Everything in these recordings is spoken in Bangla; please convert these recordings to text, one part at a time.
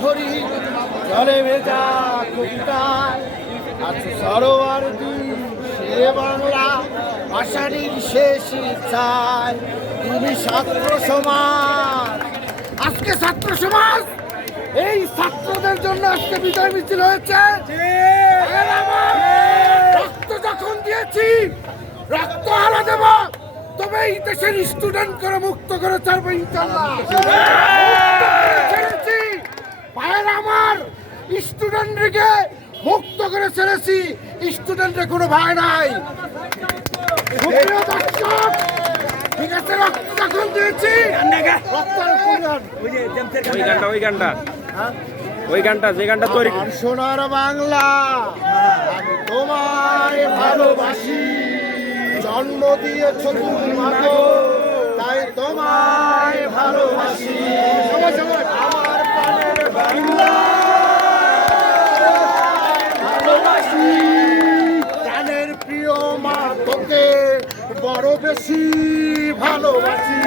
ধরি জলে ভেজা কবিতায় আছে সরোয়ার দিন সে বাংলা ভাষাটির শেষ ইচ্ছায় তুমি ছাত্র সমাজ। আজকে ছাত্র সমাজ এই ছাত্রদের জন্য আজকে বিজয় মিছিল হয়েছে। রক্ত যখন দিয়েছি রক্ত আলো দেব, তবে এই দেশের স্টুডেন্ট করে মুক্ত করে ছাড়বো ইনশাআল্লাহ। ছেড়েছি ভাইয়ের আমার, স্টুডেন্টকে মুক্ত করে ছেড়েছি, স্টুডেন্টের কোনো ভয় নাই। সুপ্রিয় দর্শক, ঠিক আছে, রক্ত যখন দিয়েছি ওই গানটা যে গানটা তৈরি সোনার বাংলা, আমি তোমায় ভালোবাসি, জন্ম দিয়েছ তুমি মাগো, তাই তোমায় ভালোবাসি। আমার প্রাণের বাংলা ভালোবাসি, প্রাণের প্রিয় মা তোকে বড় বেশি ভালোবাসি।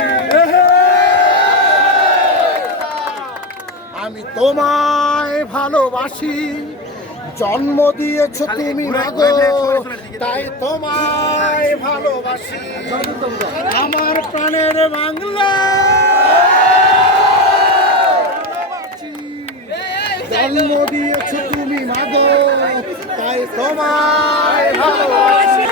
আমি তোমায় ভালোবাসি, জন্ম দিয়েছ তুমি মাগো, তাই তোমায় ভালোবাসি। আমার প্রাণের বাংলা জন্ম দিয়েছ তুমি মাগো, তাই তোমায় ভালোবাসি।